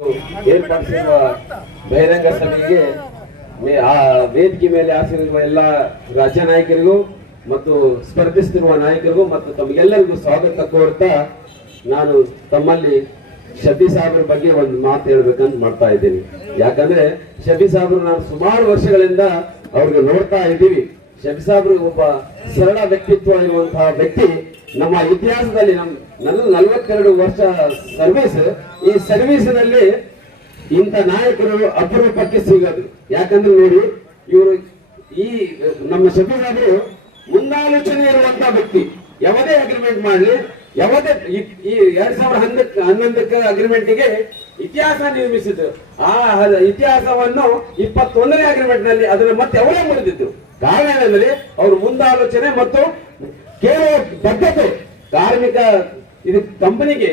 ಏರ್ಪಡಿಸಿರುವ ಬಹಿರಂಗ ಸಭೆಗೆ ಆ ವೇದಿಕೆ ಮೇಲೆ ಆಸಿರುವ ಎಲ್ಲ ರಾಜ್ಯ ನಾಯಕರಿಗೂ ಮತ್ತು ಸ್ಪರ್ಧಿಸುತ್ತಿರುವ ನಾಯಕರಿಗೂ ಮತ್ತು ತಮಗೆಲ್ಲರಿಗೂ ಸ್ವಾಗತ ಕೋರ್ತಾ ನಾನು ತಮ್ಮಲ್ಲಿ ಶಫಿ ಸಾಹೇಬ್ರ ಬಗ್ಗೆ ಒಂದು ಮಾತು ಹೇಳ್ಬೇಕಂತ ಮಾಡ್ತಾ ಇದ್ದೀನಿ. ಯಾಕಂದ್ರೆ ಶಫಿ ಸಾಹೇಬ್ರು ನಾನು ಸುಮಾರು ವರ್ಷಗಳಿಂದ ಅವ್ರಿಗೆ ನೋಡ್ತಾ ಇದ್ದೀವಿ. ಶಫಿ ಸಾಹೇಬ್ರು ಒಬ್ಬ ಸರಳ ವ್ಯಕ್ತಿತ್ವ ಇರುವಂತಹ ವ್ಯಕ್ತಿ. ನಮ್ಮ ಇತಿಹಾಸದಲ್ಲಿ ನಮ್ ನನ್ನ ನಲವತ್ತೆರಡು ವರ್ಷ ಸರ್ವಿಸ್ ಈ ಸರ್ವಿಸ್ನಲ್ಲಿ ಇಂಥ ನಾಯಕರು ಅಪರೂಪಕ್ಕೆ ಸಿಗೋದು. ಯಾಕಂದ್ರೆ ನೋಡಿ, ಇವರು ಈ, ನಮ್ಮ ಶಫಿ ಸಾಹೇಬರು ಮುಂದಾಲೋಚನೆ ಇರುವಂತಹ ವ್ಯಕ್ತಿ. ಯಾವುದೇ ಅಗ್ರಿಮೆಂಟ್ ಮಾಡಲಿ, ಯಾವುದೇ ಈ- ಎರಡ್ ಸಾವಿರದ ಹನ್ನೊಂದಕ್ಕೆ ಹನ್ನೊಂದಕ್ಕೆ ಅಗ್ರಿಮೆಂಟ್ಗೆ ಇತಿಹಾಸ ನಿರ್ಮಿಸಿದ್ರು. ಆ ಇತಿಹಾಸವನ್ನು ಇಪ್ಪತ್ತೊಂದನೇ ಅಗ್ರಿಮೆಂಟ್ನಲ್ಲಿ ಅದನ್ನು ಮತ್ತೆ ಅವರೇ ಮುರಿದಿದ್ರು ಕಾರಣ ಏನಂದ್ರೆ, ಅವರು ಮುಂದಾಲೋಚನೆ ಮತ್ತು ಬದ್ಧತೆ. ಕಾರ್ಮಿಕ ಇದು ಕಂಪನಿಗೆ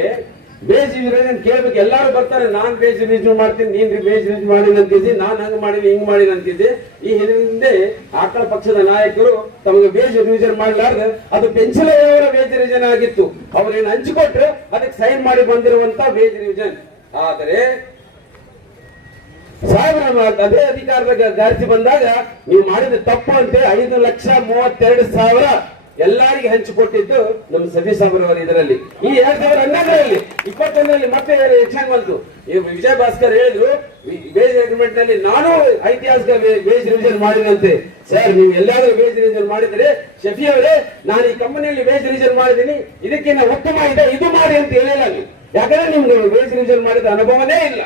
ಬೇಸ್ ರಿವಿಷನ್ ಕೇಳಬೇಕು. ಎಲ್ಲಾರು ಬರ್ತಾರೆ, ನಾನ್ ಬೇಜ್ ರಿವಿಷನ್ ಮಾಡ್ತೀನಿ, ನೀನ್ ಬೇಜ್ ರಿವಿಷನ್ ಮಾಡಿನ ಅಂತಿದ್ದಿ ನಾನ್ ಹಂಗ್ ಮಾಡಿನಿ ಹಿಂಗ್ ಮಾಡಿನ ಅಂತಿದ್ದೆ ಈ ಹಿಂದೆ ಆಕಳ ಪಕ್ಷದ ನಾಯಕರು ತಮಗೆ ಬೇಜ್ ರಿವಿಷನ್ ಮಾಡಲಾರ್ದ, ಅದು ಪೆನ್ಸಿಲೆಯವರ ಬೇಜ್ ರಿವಿಷನ್ ಆಗಿತ್ತು. ಅವ್ರೇನು ಹಂಚಿಕೊಟ್ರೆ, ಅದಕ್ಕೆ ಸೈನ್ ಮಾಡಿ ಬಂದಿರುವಂತ ಬೇಜ್ ರಿವಿಷನ್ ಆದರೆ ಸಾವಿರ ಅದೇ ಅಧಿಕಾರದ ಗಾರಿಸಿ ಬಂದಾಗ, ನೀವು ಮಾಡಿದ ತಪ್ಪು ಅಂತ ಐದು ಲಕ್ಷ ಮೂವತ್ತೆರಡು ಸಾವಿರ ಎಲ್ಲರಿಗೆ ಹಂಚಿಕೊಟ್ಟಿದ್ದು ನಮ್ಮ ಸತೀಶ್ ಸಾಬ್ರವರ ಇದರಲ್ಲಿ. ಈ ಎರಡ್ ಸಾವಿರದ ಹನ್ನೊಂದರಲ್ಲಿ ಇಪ್ಪತ್ತೊಂದರಲ್ಲಿ ಮತ್ತೆ ಹೆಚ್ಚಾಗಿ ಬಂತು? ಈ ವಿಜಯ ಭಾಸ್ಕರ್ ಹೇಳಿದ್ರು ಬೇಜ್ ಅಗ್ರಿಮೆಂಟ್ನಲ್ಲಿ ನಾನು ಐತಿಹಾಸಿಕ ಬೇಜ್ ರಿವಿಷನ್ ಮಾಡಿದಂತೆ. ಸರ್ ನೀವು ಎಲ್ಲಾದ್ರೂ ಬೇಜ್ ರಿವಿಷನ್ ಮಾಡಿದ್ರೆ, ಶಫಿ ಅವರೇ, ನಾನು ಈ ಕಂಪನಿಯಲ್ಲಿ ಬೇಜ್ ರಿವಿಷನ್ ಮಾಡಿದ್ದೀನಿ ಇದಕ್ಕಿಂತ ಉತ್ತಮ ಇದೆ ಇದು ಮಾಡಿ ಅಂತ ಹೇಳಿಲ್ಲ ಯಾಕಂದ್ರೆ ನಿಮ್ಗೆ ಬೇಜ್ ರಿವಿಷನ್ ಮಾಡಿದ ಅನುಭವನೇ ಇಲ್ಲ.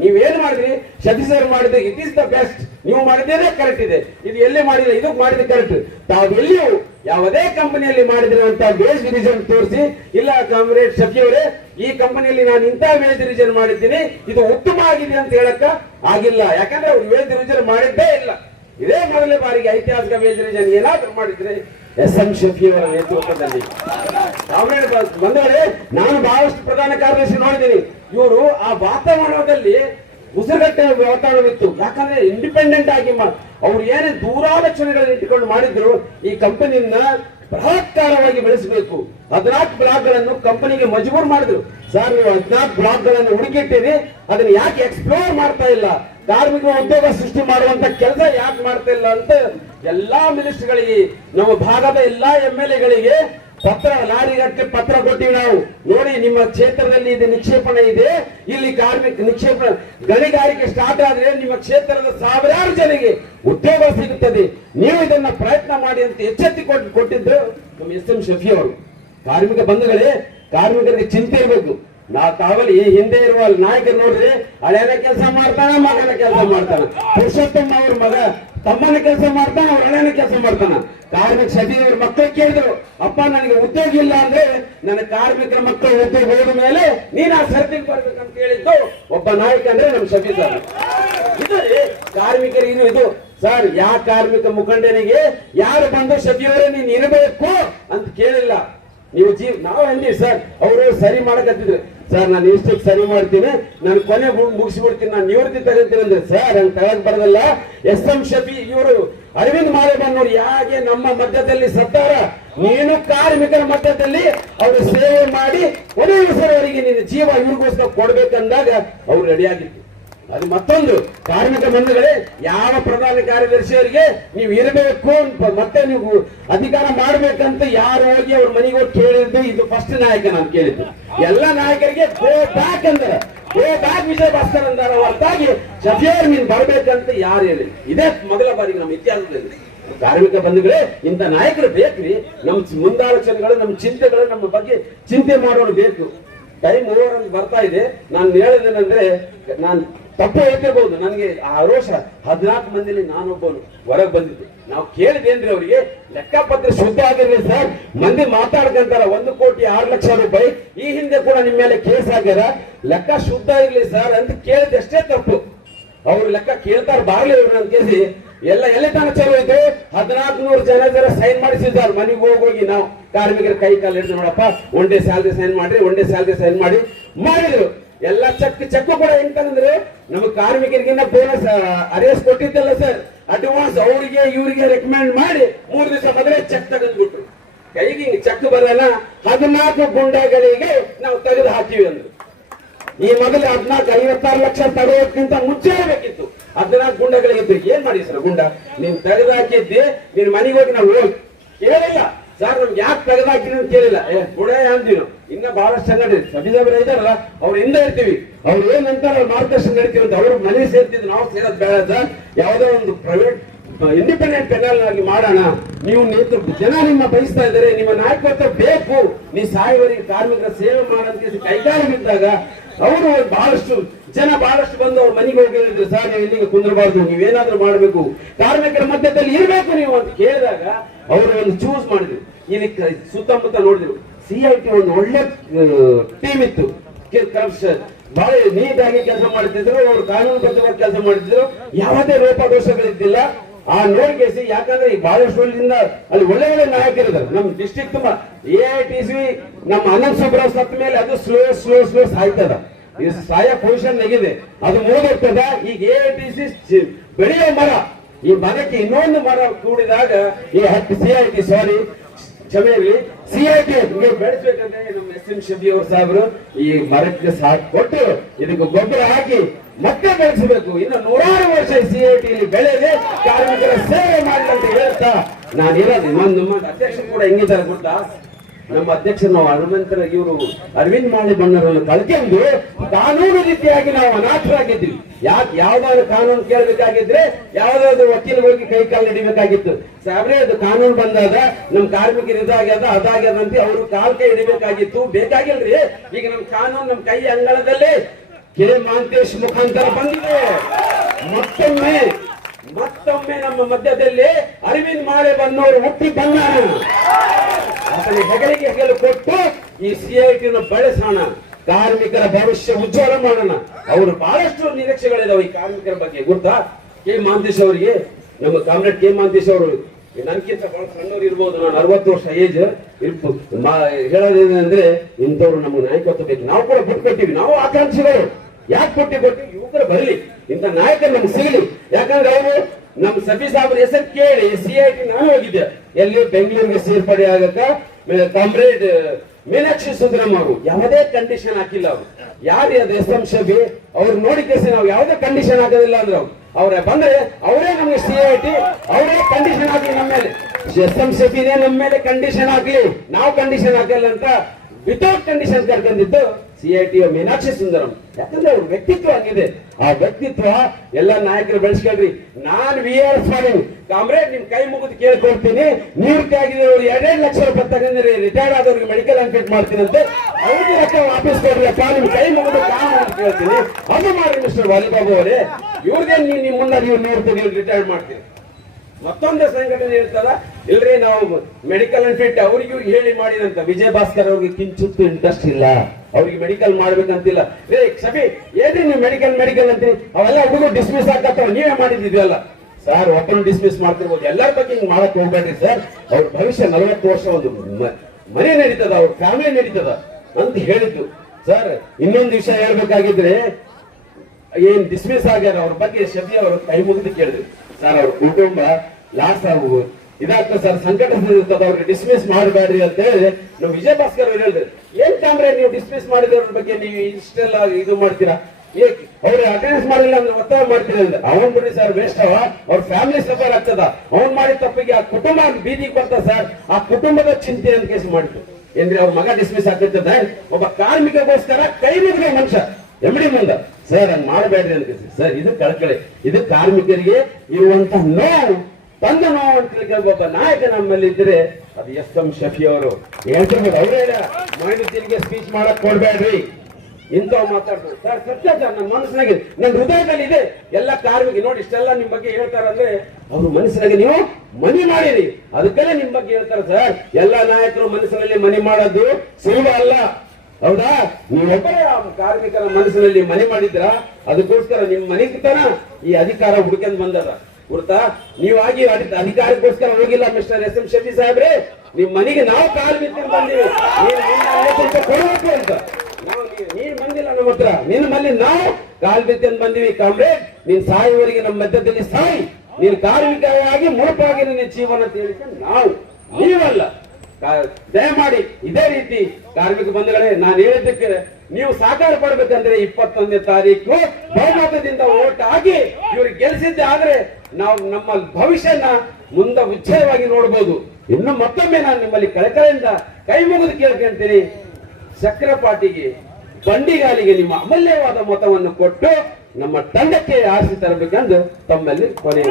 ನೀವೇನ್ ಮಾಡಿದ್ರಿ? ಸತೀಶ್ ಸರ್ ಮಾಡಿದ ಇಟ್ ಇಸ್ ದ ಬೆಸ್ಟ್ ನೀವು ಮಾಡಿದ್ದೇನೆ ಕರೆಕ್ಟ್ ಇದೆ. ಇದು ಎಲ್ಲಿ ಮಾಡಿದ್ರೆ ಇದು ಮಾಡಿದ ಕರೆಕ್ಟ್ ತಾವು ಎಲ್ಲಿಯೂ ಯಾವುದೇ ಕಂಪನಿಯಲ್ಲಿ ಮಾಡಿದಿರುವಂತ ವೇಜ್ ರಿವಿಷನ್ ತೋರಿಸಿ, ಇಲ್ಲ ಕಾಮ್ರೇಡ್ ಶಫಿ ಅವರೇ, ಈ ಕಂಪನಿಯಲ್ಲಿ ನಾನು ಇಂಥ ವೇಜ್ ರಿವಿಷನ್ ಮಾಡಿದ್ದೀನಿ, ಇದು ಉತ್ತಮ ಆಗಿದೆ ಅಂತ ಹೇಳಕ್ಕ ಆಗಿಲ್ಲ. ಯಾಕಂದ್ರೆ ಅವ್ರು ವೇಜ್ ರಿವಿಷನ್ ಮಾಡಿದ್ದೇ ಇಲ್ಲ. ಇದೇ ಮೊದಲ ಬಾರಿಗೆ ಐತಿಹಾಸಿಕ ವೇಜ್ ರಿವಿಷನ್ ಏನಾದ್ರೂ ಮಾಡಿದ್ರೆ, ಎಸ್ ಎಂ ಶಫಿ ಅವರ ನೇತೃತ್ವದಲ್ಲಿ. ಕಾಮ್ರೇಡ್ ಬಂದವರೇ ನಾನು ಬಹಳಷ್ಟು ಪ್ರಧಾನ ಕಾರ್ಯದರ್ಶಿ ನೋಡಿದ್ದೀನಿ. ಇವರು ಆ ವಾತಾವರಣದಲ್ಲಿ ಉಸಿರುಗಟ್ಟೆ ವಾತಾವರಣವಿತ್ತು. ಯಾಕಂದ್ರೆ ಇಂಡಿಪೆಂಡೆಂಟ್ ಆಗಿ ಅವ್ರು ಏನೇ ದೂರಾಲೋಚನೆಗಳನ್ನ ಇಟ್ಟುಕೊಂಡು ಮಾಡಿದ್ರು, ಈ ಕಂಪನಿಯನ್ನ ಬೃಹತ್ಕಾರವಾಗಿ ಬೆಳೆಸಬೇಕು. ಹದಿನಾಲ್ಕು ಬ್ಲಾಕ್ಗಳನ್ನು ಕಂಪನಿಗೆ ಮಜಬೂರ್ ಮಾಡಿದ್ರು. ಸರ್, ನೀವು ಹದಿನಾಲ್ಕು ಬ್ಲಾಕ್ಗಳನ್ನು ಹುಡುಕಿಟ್ಟಿರಿ, ಅದನ್ನ ಯಾಕೆ ಎಕ್ಸ್ಪ್ಲೋರ್ ಮಾಡ್ತಾ ಇಲ್ಲ? ಕಾರ್ಮಿಕ ಉದ್ಯೋಗ ಸೃಷ್ಟಿ ಮಾಡುವಂತ ಕೆಲಸ ಯಾಕೆ ಮಾಡ್ತಾ ಇಲ್ಲ ಅಂತ ಎಲ್ಲಾ ಮಿನಿಸ್ಟರ್ಗಳಿಗೆ ನಮ್ಮ ಭಾಗದ ಎಲ್ಲಾ ಎಂ ಎಲ್ ಎಗಳಿಗೆ ಪತ್ರ ಲಾರಿಗಟ್ಟೆ ಪತ್ರ ಕೊಟ್ಟಿವಿ ನಾವು. ನೋಡಿ, ನಿಮ್ಮ ಕ್ಷೇತ್ರದಲ್ಲಿ ಇದು ನಿಕ್ಷೇಪಣೆ ಇದೆ. ಇಲ್ಲಿ ಕಾರ್ಮಿಕ ನಿಕ್ಷೇಪಣೆ, ಗಣಿಗಾರಿಕೆ ಸ್ಟಾರ್ಟ್ ಆದ್ರೆ ನಿಮ್ಮ ಕ್ಷೇತ್ರದ ಸಾವಿರಾರು ಜನರಿಗೆ ಉದ್ಯೋಗ ಸಿಗುತ್ತದೆ. ನೀವು ಇದನ್ನ ಪ್ರಯತ್ನ ಮಾಡಿ ಅಂತ ಎಚ್ಚೆತ್ತಿ ಕೊಟ್ಟು ಕೊಟ್ಟಿದ್ದು ನಮ್ಮ ಎಸ್ ಎಂ ಶಫಿ ಅವರು. ಕಾರ್ಮಿಕ ಬಂಧುಗಳೇ, ಕಾರ್ಮಿಕರಿಗೆ ಚಿಂತೆ ಇರಬೇಕು. ನಾ ತಾವಲ್ಲಿ ಹಿಂದೆ ಇರುವ ನಾಯಕರು ನೋಡ್ರಿ ಹಳೆಯನ ಕೆಲಸ ಮಾಡ್ತಾನ, ಮಗನ ಕೆಲಸ ಮಾಡ್ತಾನ. ಪುರುಷೋತ್ತಮ ಅವ್ರ ಮಗ ತಮ್ಮನ ಕೆಲಸ ಮಾಡ್ತಾನ, ಅವ್ರ ಹಳೆಯನ ಕೆಲಸ ಮಾಡ್ತಾನ. ಕಾರ್ಮಿಕ ಸಚಿವರ ಮಕ್ಕಳು ಕೇಳಿದ್ರು, ಅಪ್ಪ, ನನಗೆ ಉದ್ಯೋಗ ಇಲ್ಲ ಅಂದ್ರೆ ನನ್ನ ಕಾರ್ಮಿಕರ ಮಕ್ಕಳು ಉದ್ಯೋಗ ಹೋದ ಮೇಲೆ ನೀನ್ ಆ ಸರ್ತಿಗೆ ಬರ್ಬೇಕಂತ ಹೇಳಿದ್ದು ಒಬ್ಬ ನಾಯಕ ಅಂದ್ರೆ ನಮ್ಮ ಶಫಿ ಸರ್. ಇದು ಕಾರ್ಮಿಕರಿಗೆ ಇದು? ಸರ್ ಯಾವ ಕಾರ್ಮಿಕ ಮುಖಂಡನಿಗೆ ಯಾರು ಬಂದು ಸಚಿವರೇ ನೀನ್ ಇರಬೇಕು? ಅಂತ ಕೇಳಿಲ್ಲ. ನೀವು ಜೀವ್ ನಾವು ಅಂದೀವಿ ಸರ್, ಅವರು ಸರಿ ಮಾಡಕತ್ತಿದ್ರು. ಸರ್ ನಾನು ಇಷ್ಟಕ್ಕೆ ಸರಿ ಮಾಡ್ತೀನಿ. ನಾನು ಕೊನೆ ಮುಗಿಸಿಬಿಡ್ತೀನಿ. ನಾನು ನಿವೃತ್ತಿ ತಗೊಂತೀನಿ ಅಂದ್ರೆ ಸರ್ ಅಂತ ತಗೊಂಡ್ ಬರದಲ್ಲ. ಎಸ್ ಎಂ ಶಫಿ ಇವರು, ಅರವಿಂದ್ ಮಾಲೇಬನ್ನವ್ರು ಯಾಕೆ ನಮ್ಮ ಮಧ್ಯದಲ್ಲಿ ಸತ್ತಾರ? ನೀನು ಕಾರ್ಮಿಕರ ಮಧ್ಯದಲ್ಲಿ ಅವರು ಸೇವೆ ಮಾಡಿ ಕೊನೆ ಉಸಿರವರಿಗೆ ನಿನ್ನ ಜೀವ ಇವ್ರಿಗೋಸ್ಕರ ಕೊಡ್ಬೇಕಂದಾಗ ಅವ್ರು ರೆಡಿಯಾಗಿತ್ತು ಅದು ಮತ್ತೊಂದು ಕಾರ್ಮಿಕ ಬಂಧುಗಳೇ, ಯಾವ ಪ್ರಧಾನ ಕಾರ್ಯದರ್ಶಿಯವರಿಗೆ ನೀವು ಇರಬೇಕು ಮತ್ತೆ ನೀವು ಅಧಿಕಾರ ಮಾಡ್ಬೇಕಂತ ಯಾರು ಹೋಗಿ ಅವ್ರ ಮನೆಗೆ ಹೋಗಿ ಕೇಳಿದ್ದು, ಇದು ಫಸ್ಟ್ ನಾಯಕ ನಾನು ಕೇಳಿದ್ದು. ಎಲ್ಲ ನಾಯಕರಿಗೆ ಗೋ ಬ್ಯಾಕ್ ಅಂದರೆ ಗೋ ಬ್ಯಾಕ್ ವಿಜಯ ಭಾಸ್ಕರ್ ಅಂದಾರ ಹೊರತಾಗಿ ಶಫಿಯವ್ರು ನೀನ್ ಬರ್ಬೇಕಂತ ಯಾರು ಹೇಳಿ ಇದೇ ಮೊದಲ ಬಾರಿಗೆ ನಮ್ಮ ಇತಿಹಾಸದಲ್ಲಿ. ಕಾರ್ಮಿಕ ಬಂಧುಗಳೇ, ಇಂಥ ನಾಯಕರು ಬೇಕ್ರಿ. ನಮ್ಮ ಮುಂದಾಲೋಚನೆಗಳು, ನಮ್ಮ ಚಿಂತೆಗಳು, ನಮ್ಮ ಬಗ್ಗೆ ಚಿಂತೆ ಮಾಡೋರು ಬೇಕು. ಟೈಮ್ ಓವರ್ ಅಂತ ಬರ್ತಾ ಇದೆ. ನಾನು ಹೇಳಿದ್ದೇನೆಂದ್ರೆ, ನಾನು ತಪ್ಪು ಹೇಳ್ತಿರ್ಬೋದು. ನನಗೆ ಆ ರೋಷ ಹದಿನಾಲ್ಕು ಮಂದಿಲಿ ನಾನೊಬ್ಬನು ಹೊರಗೆ ಬಂದಿದ್ದೆ. ನಾವು ಕೇಳಿದೇನ್ರಿ ಅವರಿಗೆ, ಲೆಕ್ಕಪತ್ರ ಶುದ್ಧ ಆಗಿರ್ಲಿ ಸರ್. ಮಂದಿ ಮಾತಾಡ್ಕಂತಾರ, ಒಂದು ಕೋಟಿ ಆರು ಲಕ್ಷ ರೂಪಾಯಿ. ಈ ಹಿಂದೆ ಕೂಡ ನಿಮ್ಮ ಮೇಲೆ ಕೇಸ್ ಆಗ್ಯಾರ ಲೆಕ್ಕ ಶುದ್ಧ ಇರ್ಲಿ ಸರ್ ಅಂತ ಕೇಳಿದಷ್ಟೇ ತಪ್ಪು. ಅವ್ರು ಲೆಕ್ಕ ಕೇಳ್ತಾರ ಬಾರ್ಲಿ ಅವ್ರು ನನ್ನ ಕೇಸಿ. ಎಲ್ಲ ಎಲ್ಲಿ ತನಕ ಚಲೋ ಐತೆ? ಹದಿನಾಲ್ಕು ನೂರು ಜನ ಜನ ಸೈನ್ ಮಾಡಿಸಿದ್ದಾರೆ. ಮನೆಗೆ ಹೋಗಿ ಹೋಗಿ ನಾವು. ಕಾರ್ಮಿಕರ ಕೈ ಕಾಲು ಹಿಡಿದು ನೋಡಪ್ಪ, ಒಂದೇ ಸ್ಯಾಲ್ರಿ ಸೈನ್ ಮಾಡ್ರಿ, ಒಂದೇ ಸ್ಯಾಲ್ರಿ ಸೈನ್ ಮಾಡಿ. ಮಾಡಿದ್ರು. ಎಲ್ಲ ಚೆಕ್ ಚೆಕ್ ಕೂಡ ಎಂತಂದ್ರೆ ನಮ್ಮ ಕಾರ್ಮಿಕರಿಗಿನ್ನ ಬೋನಸ್ ಅರೇಸ್ ಕೊಟ್ಟಿದ್ದಲ್ಲ ಸರ್ ಅಡ್ವಾನ್ಸ್ ಅವರಿಗೆ, ಇವರಿಗೆ ರೆಕಮೆಂಡ್ ಮಾಡಿ ಮೂರು ದಿವಸ ಮೊದಲೇ ಚೆಕ್ ತೆಗೆದ್ಬಿಟ್ರು. ಕೈಗೆ ಚೆಕ್ ಬರಲ್ಲ. ಹದಿನಾಲ್ಕು ಗುಂಡಗಳಿಗೆ ನಾವು ತೆಗೆದು ಹಾಕಿವಿ ಅಂದ್ರು. ಈ ಮೊದಲು ಹದಿನಾಲ್ಕು, ಐವತ್ತಾರು ಲಕ್ಷ ತಡೆಯೋದಕ್ಕಿಂತ ಮುಂಚೆ ಬೇಕಿತ್ತು ಹದಿನಾಲ್ಕು ಗುಂಡಗಳಿಗಿತ್ತು ಏನ್ ಮಾಡಿ ಸರ್ ಗುಂಡ? ನೀನ್ ತೆಗೆದಾಕಿದ್ದಿ ನಿನ್ ಮನೆಗೆ ಹೋಗಿ ನಾವು ಹೋಗಿ. ಕೇಳಿಲ್ಲ. ಸರ್ ನಮ್ಗೆ ಯಾಕೆ ತೆಗೆದಾಕಿ ಅಂತ ಕೇಳಿಲ್ಲ. ಗುಣ ಅಂತೀವಿ ನಾವು. ಇನ್ನ ಬಹಳಷ್ಟು ಸಂಘಟನೆ ಸಭಿದವರ ಇದಾರಲ್ಲ, ಅವ್ರ ಹಿಂದೆ ಇರ್ತೀವಿ. ಅವ್ರು ಏನಂತಾರ ಅವ್ರ ಮಾರ್ಗದರ್ಶನ ನಡೀತೀವಿ ಅಂತ ಅವ್ರ ಮನೆ ಸೇರ್ತಿದ್ದು ನಾವು ಸೇರೋದು ಬೇಡ ಸರ್ ಯಾವುದೋ ಒಂದು ಪ್ರೈವೇಟ್ ಇಂಡಿಪೆಂಡೆಂಟ್ ಪೆನಲ್ ಆಗಿ ಮಾಡೋಣ. ನೀವು ನೇತೃತ್ವ ಜನ ನಿಮ್ಮ ಬಯಸ್ತಾ ಇದ್ದಾರೆ, ನಿಮ್ಮ ನಾಯಕತ್ವ ಬೇಕು. ನೀ ಸಾಯುವರಿಗೆ ಕಾರ್ಮಿಕರ ಸೇವೆ ಮಾಡೋದಕ್ಕೆ ಕೈಗಾರ ಬಿದ್ದಾಗ ಅವರು ಬಹಳಷ್ಟು ಜನ ಬಹಳಷ್ಟು ಬಂದು ಅವ್ರ ಮನೆಗೆ ಹೋಗಿ ಹೇಳಿದ್ರು, ಸರ್, ನೀವು ಇಲ್ಲಿಗೆ ಕುಂದ್ರಬಾರ್ದು ನೀವೇನಾದ್ರೂ ಮಾಡಬೇಕು. ಕಾರ್ಮಿಕರ ಮಧ್ಯದಲ್ಲಿ ಇರಬೇಕು ನೀವು ಅಂತ ಕೇಳಿದಾಗ ಅವರು ಒಂದು ಚೂಸ್ ಮಾಡಿದ್ರು. ಇಲ್ಲಿ ಸುತ್ತಮುತ್ತ ನೋಡಿದ್ರು. ಸಿ ಐ ಟಿ ಒಂದು ಒಳ್ಳೆ ಟೀಮ್ ಇತ್ತು. ಕರಪ್ಷನ್. ಬಹಳ ನೀಟಾಗಿ ಕೆಲಸ ಮಾಡ್ತಿದ್ರು. ಅವರು ಕಾನೂನುಬದ್ಧವಾಗಿ ಕೆಲಸ ಮಾಡ್ತಿದ್ರು. ಯಾವುದೇ ಲೋಪದೋಷಗಳಿದ್ದಿಲ್ಲ. ಆ ನೋಡ್ಕೇಸಿ ಯಾಕಂದ್ರೆ ಈ ಬಹಳಷ್ಟು ಅಲ್ಲಿ ಒಳ್ಳೆ ಒಳ್ಳೆ ನಾಯಕರಿದ್ದಾರೆ ನಮ್ಮ ಡಿಸ್ಟಿಕ್ ತುಂಬಾ ಎ ಐ ಟಿ ಸಿ ನಮ್ಮ ಅನಂತ್ ಸುಬ್ರಾವ್ ಸತ್ತ ಮೇಲೆ ಅದು ಸ್ಲೋ ಸ್ಲೋ ಸ್ಲೋ ಸಾಯ್ತದ. ಈ ಸಾಯ ಪೊಸಿಷನ್ ನೆಗಿದೆ ಅದು ಮುಗಿದಿರ್ತದ ಈಗ ಎ ಐ ಟಿ ಸಿ ಬೆಳೆಯೋ ಮರ. ಈ ಮರಕ್ಕೆ ಇನ್ನೊಂದು ಮರ ಕೂಡಿದಾಗ, ಈ ಹತ್ತು ಸಿ ಐ ಟಿ ಸಾರಿ ಕ್ಷಮೆಯಲ್ಲಿ ಸಿ ಐ ಟಿ ಬೆಳೆಸ್ಬೇಕಂದ್ರೆ ನಮ್ಮ ಎಸ್ ಎಂ ಶಬಿ ಅವ್ರ ಸಾಹೇಬರು ಈ ಮರಕ್ಕೆ ಸಾಕ್ ಕೊಟ್ಟು ಇದಕ್ಕೆ ಗೊಬ್ಬರ ಹಾಕಿ ಮತ್ತೆ ಬೆಳೆಸಬೇಕು. ಇನ್ನು ನೂರಾರು ವರ್ಷ ಸಿ ಐ ಟಿ ಬೆಳೆಯಲಿ ಕಾರ್ಮಿಕರ ಸೇವೆ ಮಾಡಲಿ ಹೇಳ್ತಾ ನಾನು ನಮ್ಮ ಅಧ್ಯಕ್ಷರು ಕೂಡ ಹೆಂಗಿದ್ದಾರೆ ಗೊತ್ತಾ? ನಮ್ಮ ಅಧ್ಯಕ್ಷರು ನಾವು ಹನುಮಂತರ ಇವರು ಅರವಿಂದ್ ಮಾಳಿ ಬಣ್ಣರನ್ನು ಕಳ್ಕೊಂಡು ಕಾನೂನು ರೀತಿಯಾಗಿ ನಾವು ಅನಾಥರಾಗಿದ್ವಿ ಯಾಕೆ ಯಾವ್ದಾದ್ರು ಕಾನೂನು ಕೇಳಬೇಕಾಗಿದ್ರೆ ಯಾವ್ದಾದ್ರು ವಕೀಲ ಹೋಗಿ ಕೈ ಕಾಲು ಹಿಡಿಬೇಕಾಗಿತ್ತು. ಸಾಬ್ರೆ, ಅದು ಕಾನೂನು ಬಂದಾಗ ನಮ್ ಕಾರ್ಮಿಕರು ಇದಾಗ್ಯದ, ಅದಾಗ್ಯದ ಅಂತ ಅವರು ಕಾಲ್ ಕೈ ಹಿಡಿಬೇಕಾಗಿತ್ತು. ಬೇಕಾಗಿಲ್ರಿ? ಈಗ ನಮ್ ಕಾನೂನು ನಮ್ ಕೈ ಅಂಗಳದಲ್ಲಿ ಕೆ ಮಾಂತೇಶ್ ಮುಖಾಂತರ ಬಂದಿದೆ. ಮತ್ತೊಮ್ಮೆ ಮತ್ತೊಮ್ಮೆ ನಮ್ಮ ಮಧ್ಯದಲ್ಲಿ ಅರವಿಂದ್ ಮಾಳೆ ಬನ್ನವರು ಹುಟ್ಟಿ ಬಂದಾನ. ಅತನ ಹೆಗಲಿಗೆ ಹೆಗಲು ಕೊಟ್ಟು ಈ ಸಿಐಟಿನ ಬಳಸೋಣ. ಕಾರ್ಮಿಕರ ಭವಿಷ್ಯ ಉಜ್ವಲ ಮಾಡೋಣ. ಅವರು ಬಹಳಷ್ಟು ನಿರೀಕ್ಷೆಗಳಿದಾವೆ ಈ ಕಾರ್ಮಿಕರ ಬಗ್ಗೆ. ಗೊತ್ತಾ ಕೆ. ಮಾಂತೇಶ್ ಅವರಿಗೆ, ನಮ್ಮ ಕಾಮ್ರೇಡ್ ಕೆ. ಮಾಂತೇಶ್ ಅವರು ನನ್ಕಿಂತ ಬಹಳ ಸಣ್ಣವ್ರು ಇರ್ಬೋದು. ನಾನು ಅರವತ್ತು ವರ್ಷ ಏಜ್. ಹೇಳೋದೇನಂದ್ರೆ ಇಂಥವ್ರು ನಮ್ಗೆ ನಾಯಕತ್ವ ಬೇಕು. ನಾವು ಕೂಡ ಬಿಟ್ಕೊಟ್ಟಿವಿ. ನಾವು ಆಕಾಂಕ್ಷಿಗಳು. ಯಾಕೆ ಕೊಟ್ಟಿ ಕೊಟ್ಟು ಯುವಕರು ಬರಲಿ. ಇಂಥ ನಾಯಕರು ನಮ್ಗೆ ಸಿಗಲಿ. ಯಾಕಂದ್ರೆ ಅವರು ನಮ್ಮ ಸಬಿ ಸಾಬ್ರ ಹೆಸರು ಕೇಳಿ ಸಿ ಐ ಟಿ ನಾನು ಹೋಗಿದ್ದೆ. ಎಲ್ಲಿ ಬೆಂಗಳೂರಿಗೆ ಸೇರ್ಪಡೆ ಆಗಕ್ಕ ಕಾಮ್ರೇಡ್, ಮೀನಾಕ್ಷಿ ಸುಂದರಂ ಅವರು. ಯಾವುದೇ ಕಂಡೀಷನ್ ಹಾಕಿಲ್ಲ ಅವರು. ಯಾರು ಅದು ಎಸ್ ಎಂ ಶಬಿ, ಅವ್ರು ನೋಡಿ ಕೇಸಿ ನಾವು ಯಾವುದೇ ಕಂಡೀಷನ್ ಹಾಕೋದಿಲ್ಲ ಅಂದ್ರೆ ಅವ್ರು. ಅವ್ರೆ ಬಂದ್ರೆ ಅವರೇ ನಮ್ಗೆ ಸಿ ಐ ಟಿ, ಅವರೇ ಕಂಡೀಷನ್ ಹಾಕಲಿ ನಮ್ಮ ಮೇಲೆ. ಎಸ್ ಎಂ ಶಬಿನೇ ನಮ್ಮ ಮೇಲೆ ಕಂಡೀಷನ್ ಹಾಕ್ಲಿ. ನಾವು ಕಂಡೀಷನ್ ಹಾಕಲ್ಲ ಅಂತ without condition ಕರ್ಕೊಂಡಿದ್ದು C I T Meenakshi Sundaram. ಯಾಕಂದ್ರೆ ಅವ್ರ ವ್ಯಕ್ತಿತ್ವ ಆಗಿದೆ ಆ ವ್ಯಕ್ತಿತ್ವ ಎಲ್ಲ ನಾಯಕರು ಬೆಳೆಸ್ಕೊಳ್ರಿ. ನಾನ್ ವಿ ಆರ್ ಫಾಲಿಂಗ್ ಕಾಮ್ರೇಡ್ ನಿಮ್ ಕೈ ಮುಗಿದು ಕೇಳ್ಕೊಳ್ತೀನಿ. ನಿವೃತ್ತಿ ಆಗಿದ್ದವ್ರು ಎರಡೆರಡು ಲಕ್ಷ ರೂಪಾಯಿ ತಗೊಂಡ್ರೆ ರಿಟೈರ್ಡ್ ಆದವ್ರಿಗೆ ಮೆಡಿಕಲ್ ಅನ್ಫಿಟ್ ಅಂತ ಅವ್ರಿಗೆ ಲಕ್ಷ ವಾಪಸ್ ಕೊಡ್ರಪ್ಪ ನಿಮ್ ಕೈ ಮುಗಿದು ಕಾಮ್ ಅಂತ ಕೇಳ್ತೀನಿ. ಅದು ಮಾಡ್ರಿ ಮಿಸ್ಟರ್ ವಾಲಿಬಾಬು ಅವರೇ. ಇವ್ರಿಗೆ ನೀವು ನಿಮ್ಮನ್ನ ನೀವು ನಿವೃತ್ತಿ ನೀವು ರಿಟೈರ್ಡ್ ಮಾಡ್ತೀರಿ ಮತ್ತೊಂದು ಸಂಘಟನೆ ಇರ್ತದ ಇಲ್ರಿ ನಾವು ಮೆಡಿಕಲ್ ಅಂಡ್ ಫಿಟ್ ಅವ್ರಿಗೂ ಹೇಳಿ ಮಾಡಿದಂತ. ವಿಜಯ ಭಾಸ್ಕರ್ ಅವ್ರಿಗೆ ಕಿಂಚಿತ್ತು ಇಂಟ್ರೆಸ್ಟ್ ಇಲ್ಲ. ಅವ್ರಿಗೆ ಮೆಡಿಕಲ್ ಮಾಡ್ಬೇಕಂತಿಲ್ಲ. ರೇ ಸಭಿ, ಏನ್ರಿ ನೀವು ಮೆಡಿಕಲ್ ಮೆಡಿಕಲ್ ಅಂತೀರಿ? ಅವೆಲ್ಲ ಹುಡುಗರು ಡಿಸ್ಮಿಸ್ ಆಗ್ತಾರ ನೀವೇ ಮಾಡಿದ್ದೀವಲ್ಲ ಸರ್ ಒಬ್ಬರು ಡಿಸ್ಮಿಸ್ ಮಾಡ್ತಿರ್ಬೋದು. ಎಲ್ಲರ ಬಗ್ಗೆ ಹಿಂಗೆ ಮಾಡಕ್ ಹೋಗ್ಬೇಡ್ರಿ ಸರ್ ಅವ್ರ ಭವಿಷ್ಯ ನಲವತ್ತು ವರ್ಷ ಒಂದು ಮನೆ ನಡೀತದ, ಅವ್ರ ಫ್ಯಾಮಿಲಿ ನಡೀತದ ಅಂತ ಹೇಳಿದ್ದು. ಸರ್ ಇನ್ನೊಂದು ವಿಷಯ ಹೇಳ್ಬೇಕಾಗಿದ್ರೆ, ಏನ್ ಡಿಸ್ಮಿಸ್ ಆಗ್ಯಾರ, ಅವ್ರ ಬಗ್ಗೆ ಶಬಿ ಅವರು ಕೈ ಮುಗಿದು ಕೇಳಿದ್ರು. ಸರ್ ಅವ್ರ ಕುಟುಂಬ ಲಾಸ್ ಆಗುವ ಇದಾಗ್ತದೆ ಸರ್, ಸಂಕಟ ಅವ್ರಿಗೆ ಡಿಸ್ಮಿಸ್ ಮಾಡಬೇಡ್ರಿ ಅಂತ ಹೇಳಿ, ನಾವು ವಿಜಯ ಭಾಸ್ಕರ್ ಹೇಳಿದ್ರು ಏನ್ ಕಾಮ್ರೆ ನೀವು ಡಿಸ್ಮಿಸ್ ಮಾಡಿದವ್ರ ಬಗ್ಗೆ ನೀವು ಇಷ್ಟೆಲ್ಲ ಇದು ಮಾಡ್ತೀರಾ? ಅವ್ರು ಅಟೆಂಡೆನ್ಸ್ ಮಾಡಿಲ್ಲ ಅಂದ್ರೆ ಒತ್ತಾಯ ಮಾಡ್ತೀರ ಅವನ್ ಬಿಡಿ ಸರ್ ವೇಸ್ಟ್ ಅವ. ಅವ್ರ ಫ್ಯಾಮಿಲಿ ಸಫರ್ ಆಗ್ತದ. ಅವ್ನ್ ಮಾಡಿದ ತಪ್ಪಿಗೆ ಆ ಕುಟುಂಬ ಬೀದಿಗೆ ಬರ್ತ ಸರ್, ಆ ಕುಟುಂಬದ ಚಿಂತೆ ಅಂತ ಕೇಸ್ ಮಾಡಿದ್ರು ಏನ್ರಿ, ಅವ್ರ ಮಗ ಡಿಸ್ಮಿಸ್ ಆಗ್ತಿರ್ತದ ಒಬ್ಬ ಕಾರ್ಮಿಕಗೋಸ್ಕರ ಕೈ ಮುಗಿದ ಮನುಷ್ಯ ಎಮ್ಡಿ ಮುಂದ. ಸರ್, ಹಂಗ್ ಮಾಡಬೇಡ್ರಿ ಅಂತ ಸರ್, ಇದು ಕಳಕಳಿ. ಇದು ಕಾರ್ಮಿಕರಿಗೆ ಇರುವಂತ ನೋವು ತಂದ ನೋವು ಅಂತ ತಿಳ್ಕೊಂಡು ಒಬ್ಬ ನಾಯಕ ನಮ್ಮಲ್ಲಿ ಇದ್ರೆ ಅದು ಎಸ್ ಎಂ ಶಫಿ ಅವರು. ಹೇಳ್ತಾರೆ ಅವರೇ ಸ್ಪೀಚ್ ಮಾಡಕ್ ಕೊಡ್ಬೇಡ್ರಿ. ಇಂಥವ್ ಮಾತಾಡ್ತಾರೆ. ಸರ್, ಸತ್ಯ ಸರ್ ನನ್ನ ಮನಸ್ಸಿನಾಗೆ ನನ್ನ ಹೃದಯದಲ್ಲಿ ಇದೆ ಎಲ್ಲ ಕಾರ್ಮಿಕ ನೋಡಿ, ಇಷ್ಟೆಲ್ಲ ನಿಮ್ ಬಗ್ಗೆ ಹೇಳ್ತಾರಂದ್ರೆ ಅವ್ರ ಮನಸ್ಸಿನಾಗೆ ನೀವು ಮನಿ ಮಾಡಿರಿ. ಅದಕ್ಕೆಲ್ಲ ನಿಮ್ ಬಗ್ಗೆ ಹೇಳ್ತಾರೆ ಸರ್. ಎಲ್ಲ ನಾಯಕರು ಮನಸ್ಸಿನಲ್ಲಿ ಮನಿ ಮಾಡೋದು ಸುಲಭ ಅಲ್ಲ. ಹೌದಾ? ನೀವೊಬ್ಬರೇ ಆ ಕಾರ್ಮಿಕರ ಮನಸ್ಸಿನಲ್ಲಿ ಮನೆ ಮಾಡಿದ್ರ ಅದಕ್ಕೋಸ್ಕರ ನಿಮ್ ಮನೆತನ ಈ ಅಧಿಕಾರ ಹುಡುಕೊಂಡ್ ಬಂದದ. ಗುರ್ತಾ ನೀವಾಗಿ ಅಧಿ- ಅಧಿಕಾರಕ್ಕೋಸ್ಕರ ಹೋಗಿಲ್ಲ, ಮಿಸ್ಟರ್ ಎಸ್ ಎಂ ಶೆಟ್ಟಿ ಸಾಹೇಬ್ರೆ. ನಿಮ್ ಮನೆಗೆ ನಾವು ಕಾಲು ಬಿತ್ಕೊಂಡು ಬಂದೀವಿ. ಕೊಡಬೇಕು ಅಂತ. ನೀನ್ ಬಂದಿಲ್ಲ ನಮ್ಮ ಹತ್ರ. ನಿನ್ನ ಮಲ್ಲಿ ನಾವು ಕಾಲ್ ಬಿತ್ಕೊಂಡು ಬಂದಿವಿ ಕಾಮ್ರೇಡ್. ನೀನ್ ಸಾಯುವವರಿಗೆ ನಮ್ಮ ಮಧ್ಯದಲ್ಲಿ ಸಾಯಿ. ನೀನ್ ಕಾರ್ಮಿಕವಾಗಿ ಮುಳುಪಾಗಿ ನಿನ್ನ ಜೀವನ ಹೇಳಿದ್ರೆ ನಾವು ನೀವಲ್ಲ. ದಯಮಾಡಿ ಇದೇ ರೀತಿ ಕಾರ್ಮಿಕ ಬಂಧುಗಳೇ, ನಾನು ಹೇಳಿದ್ದಕ್ಕೆ ನೀವು ಸಾಕಾರ ಪಡ್ಬೇಕಂದ್ರೆ ಇಪ್ಪತ್ತೊಂದನೇ ತಾರೀಕು ಬಹುಮತದಿಂದ ಓಟ್ ಹಾಕಿ ಇವ್ರಿಗೆ ಗೆಲ್ಲಿಸಿದ್ದೆ ಆದ್ರೆ ನಾವು ನಮ್ಮ ಭವಿಷ್ಯನ ಮುಂದೆ ಉಚ್ಛಯವಾಗಿ ನೋಡಬಹುದು ಇನ್ನು ಮತ್ತೊಮ್ಮೆ ನಾನು ನಿಮ್ಮಲ್ಲಿ ಕಳಕಳಿಯಿಂದ ಕೈ ಮುಗಿದು ಕೇಳ್ಕೊಂತೀನಿ. ಚಕ್ರಪಾಟಿಗೆ ಬಂಡಿಗಾಲಿಗೆ ನಿಮ್ಮ ಅಮೂಲ್ಯವಾದ ಮತವನ್ನು ಕೊಟ್ಟು ನಮ್ಮ ತಂಡಕ್ಕೆ ಆಸೆ ತರಬೇಕೆಂದು ತಮ್ಮಲ್ಲಿ ಕೊನೆಯ